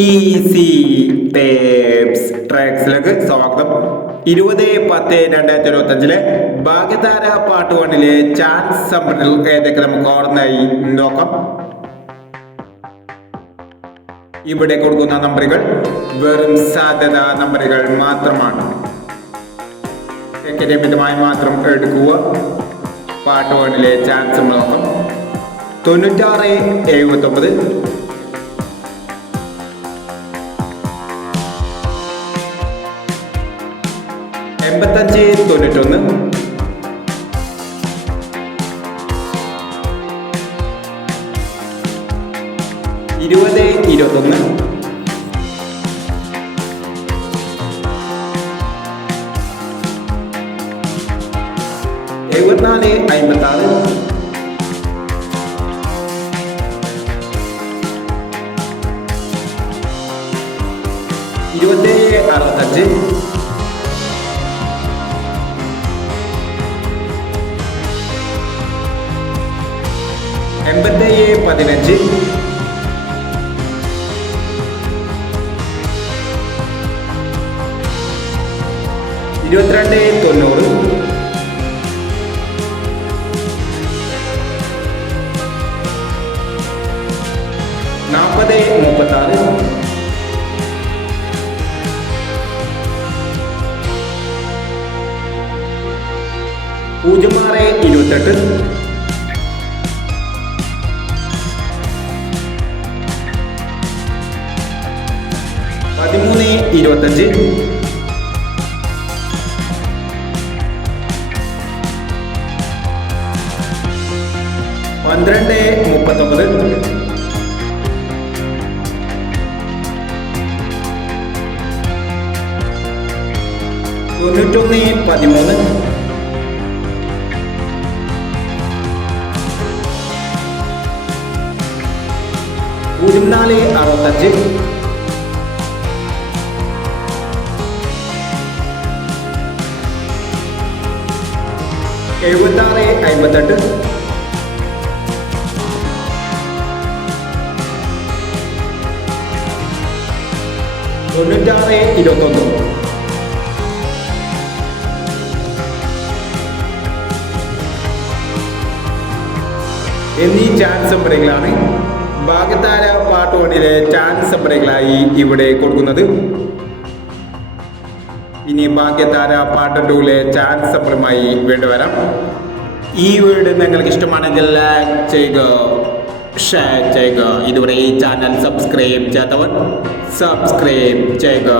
Easy tapes ട്രാക്സിലേക്ക് സ്വാഗതം. ഇരുപത് പത്ത് രണ്ടായിരത്തി ഇരുപത്തി അഞ്ചിലെ ഭാഗ്യധാര പാട്ട് വണ്ണിലെ ചാൻസ് സമ്പത്തിൽ ഏതൊക്കെ നമുക്ക് ഓർമ്മയായി? നോക്കാം. ഇവിടെ കൊടുക്കുന്ന നമ്പറുകൾ വെറും സാധ്യത നമ്പറുകൾ മാത്രമാണ്. മിതമായി മാത്രം എടുക്കുക. പാട്ട് വണ്ണിലെ ചാൻസ് നോക്കാം. തൊണ്ണൂറ്റാറ് എഴുപത്തൊമ്പത് എൺപത്തഞ്ച് തൊണ്ണൂറ്റൊന്ന്. ഇരുപത് ഇരുപത്തൊന്ന്. എഴുപത്തിനാല് അമ്പത്തി ആറ് ഇരുപത്തേഴ് അറുപത്തഞ്ച്. എൺപത്തേഴ് പതിനഞ്ച്. ഇരുപത്തിരണ്ട് തൊണ്ണൂറ്. നാൽപ്പത് മുപ്പത്താറ്. പൂജ്യം ആറ് ഇരുപത്തെട്ട്. ഇരുപത്തഞ്ച്. പന്ത്രണ്ട് മുപ്പത്തൊമ്പത്. തൊണ്ണൂറ്റൊന്ന് പതിമൂന്ന്. പൂജ്യം നാല് അറുപത്തഞ്ച്. എഴുപത്താറ് അമ്പത്തെട്ട്. തൊണ്ണൂറ്റാറ് ഇരുപത്തൊന്ന്. എന്നീ ചാൻസ് നമ്പറുകളാണ് ഭാഗ്യത്താര പാട്ടുകൊണ്ടിലെ ചാൻസ് നമ്പറുകളായി ഇവിടെ കൊടുക്കുന്നത്. ഇനി ഭാഗ്യതാര പാട്ട് ടൂലെ ചാൻസ് നമ്പറുമായി വീണ്ടും വരാം. ഈ വീഡിയോ നിങ്ങൾക്ക് ഇഷ്ടമാണെങ്കിൽ ലൈക്ക് ചെയ്യുക ഷെയർ ചെയ്യുക. ഇതുവരെ ഈ ചാനൽ സബ്സ്ക്രൈബ് ചെയ്യാത്തവർ സബ്സ്ക്രൈബ് ചെയ്യുക.